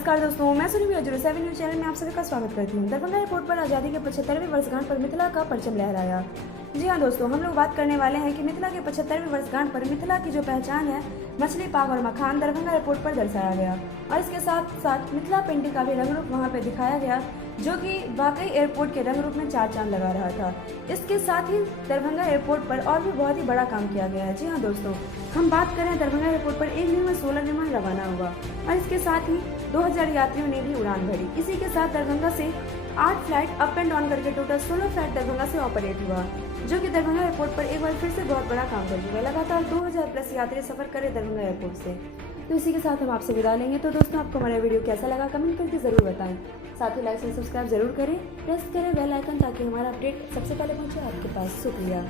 नमस्कार दोस्तों, मैं सुनिधि अजरू 7 न्यूज चैनल में आप सभी का स्वागत करती हूँ। दरभंगा एयरपोर्ट पर आज़ादी के 75वीं वर्षगांठ पर मिथिला का परचम लहराया। जी हाँ दोस्तों, हम लोग बात करने वाले हैं कि मिथिला के 75वीं वर्षगांठ पर मिथिला की जो पहचान है मछली, पाग और मखान दरभंगा एयरपोर्ट पर दर्शाया गया और इसके साथ साथ मिथिला पेंटिंग का भी रंग रूप वहाँ पे दिखाया गया, जो कि वाकई एयरपोर्ट के रंग रूप में चार चांद लगा रहा था। इसके साथ ही दरभंगा एयरपोर्ट पर और भी बहुत ही बड़ा काम किया गया है। जी हाँ दोस्तों, हम बात करें दरभंगा एयरपोर्ट पर एक दिन में 16 विमान रवाना हुआ और इसके साथ ही 2000 यात्रियों ने भी उड़ान भरी। इसी के साथ दरभंगा से 8 फ्लाइट अप एंड डाउन करके टोटल 16 फ्लाइट दरभंगा से ऑपरेट हुआ, जो कि दरभंगा एयरपोर्ट पर एक बार फिर से बहुत बड़ा काम कर चुका है। लगातार 2000 प्लस यात्री सफर करे दरभंगा एयरपोर्ट से। तो इसी के साथ हम आपसे विदा लेंगे। तो दोस्तों, आपको हमारा वीडियो कैसा लगा कमेंट करके जरूर बताएं। साथ ही लाइक एंड सब्सक्राइब जरूर करें, प्रेस करें बेल आइकन ताकि हमारा अपडेट सबसे पहले पहुंचे आपके पास। शुक्रिया।